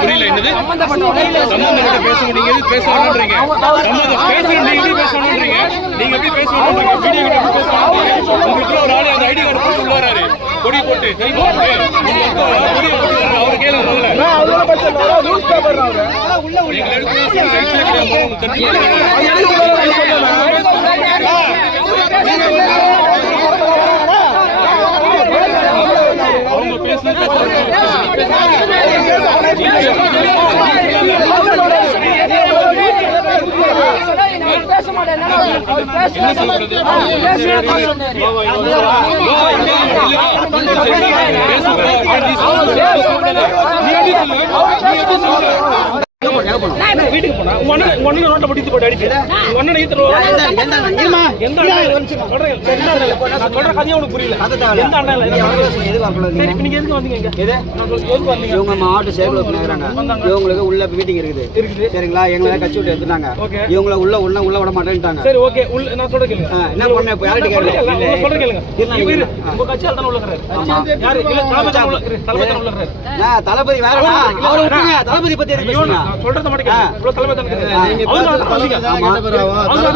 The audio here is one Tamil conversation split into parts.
புரியல என்னது சம்பந்தப்பட்ட பேசணும். நீங்க எது பேசணும்ன்றீங்க? பேசணும் நீங்க எப்படி பேசணும்ன்றீங்க? நீங்க எப்படி பேசணும்ன்றீங்க? வீடியோ கிட்ட பேசணும். உங்களுக்குள்ள ஒரு ஆளு அந்த ஐடி கார்டு போட்டு உள்ளாராரு, கொடி போட்டு கை போட்டு கொடி போட்டு அவரு கேளுங்க முதல்ல. நீங்க அவங்க பேசுறது பேச மாட்டேன். வீட்டுக்கு போனா ஒன்னு நோட்டை படித்து போட்டு அடிச்சு ஒன்னு சொல்ற கதையா உனக்கு புரியல. எந்த அண்ணன் நீங்க எதுக்கு வந்தீங்க? இவங்க மாவட்ட செயல்படுறாங்க. இவங்களுக்கு உள்ள மீட்டிங் இருக்குது சரிங்களா? எங்களை கட்சி விட்டு எடுத்துட்டாங்க. இவங்களை உள்ள விட மாட்டேன்ட்டாங்க. சரி ஓகே நான் சொல்ற கேளுங்க. என்ன பண்ண யார்கிட்ட கேளுங்க? சொல்ற கேளுங்க. உங்க கட்சியால தான உள்ள இருக்காரு. யாரு இல்ல தளபதி உள்ள இருக்காரு. தளபதி வேறடா. அவரை விட்டுங்க. தளபதி பத்தி எதுக்கு பேசுறீங்க? சொல்றத மட்டும் கேளுங்க. இவ்வளவு தளபதி தான கேக்குறீங்க. அவங்க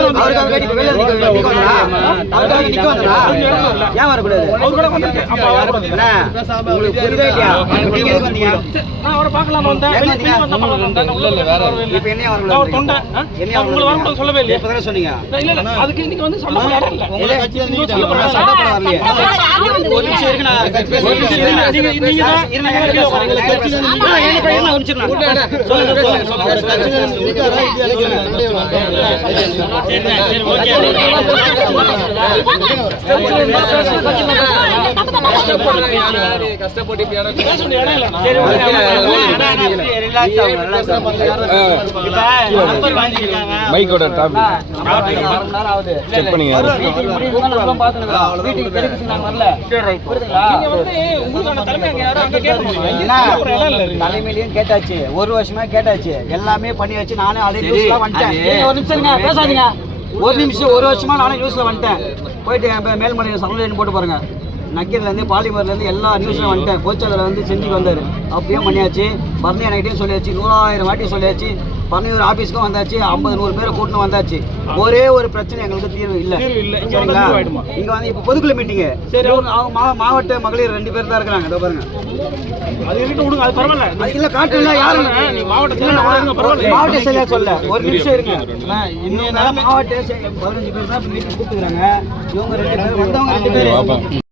வந்தீங்க. அவருக்கு வெயிட் வெளிய நிக்க வந்தா. அவருக்கு நிக்க வந்தா. ஏன் வர கூடாது? அவங்க கூட வந்திருக்கேன். அப்ப வர கூடாது. உங்களுக்கு புரியவே இல்லையா? நீங்க எதுக்கு வந்தீங்க? நான் அவரை பார்க்கலாம் வந்தேன். வெளிய வந்தா பார்க்கலாம். உள்ள இல்ல வேற. இப்போ என்ன வரல? அவர் தொண்டை. என்ன அவங்கள வரணும் சொல்லவே இல்லையா? இப்பதான் சொன்னீங்க. இல்ல அதுக்கு இன்னைக்கு வந்து சொல்ல மாட்டேன். உங்க கட்சியில நீங்க சொல்ல சட்டப்பட வரலையே. ஒரு நிமிஷம் இருக்கு நான் ஒரு நிமிஷம் இருக்கு. நீங்க தான் இருங்க கட்சியில நீங்க என்ன பையனா உரிச்சிரலாம். சொல்லுங்க கட்சியில இருக்காரா சரி ஓகே. கஷ்டப்பட்டு பேசணும் இடம் இல்ல. சரி ஓகே ரிலாக்ஸ் மைக்கோட டாப் ஆகுது செக் பண்ணுங்க. வீட்டுக்கு தெரிவிச்சுனாங்க வரல. சரி ரைட் புரியுதுங்களா? நீங்க வந்து உங்களுக்கான தலைமை அங்க யாரும் அங்க கேட்கணும். தலைமையிலயும் கேட்டாச்சு, ஒரு வருஷமா கேட்டாச்சு, எல்லாமே பண்ணியாச்சு. நானே அதே நியூஸ்ல வந்துட்டேன். ஒரு நிமிஷம் இருங்க, பேசாதீங்க. ஒரு நிமிஷம், ஒரு வருஷமா நானே நியூஸ்ல வந்துட்டேன். போயிட்டு மேல்மலை சமையல் போட்டு பாருங்க. நக்கீர்லேருந்து பாலிமர்லேருந்து எல்லா நியூஸும் வந்துட்டேன். கோச்சாளர் வந்து செஞ்சுட்டு வந்தார். அப்பயும் பண்ணியாச்சு. பரணி என்கிட்டையும் சொல்லியாச்சு, 100,000 வாட்டி சொல்லியாச்சு. பரணியூர் ஆஃபீஸ்க்கும் வந்தாச்சு, 50-100 பேரை கூட்டணும் வந்தாச்சு. ஒரே ஒரு பிரச்சனை எங்களுக்கு தீர்வு இல்லை சரிங்களா? இங்கே வந்து இப்போ பொதுக்குழு மீட்டிங்கு. சரி அவங்க மாவட்ட மகளிர் 2 பேர் தான் இருக்கிறாங்க. இதோ பாருங்க. அது இருக்கட்டும் விடுங்க, அது பரவாயில்ல. அது இல்லை காட்டுல யாரும் மாவட்ட செயலாளர் சொல்ல. ஒரு நிமிஷம் இருக்கு. மாவட்ட 15 பேர் தான் மீட்டிங் கூப்பிட்டுக்கிறாங்க. இவங்க 2 பேர் வந்தவங்க 2 பேர்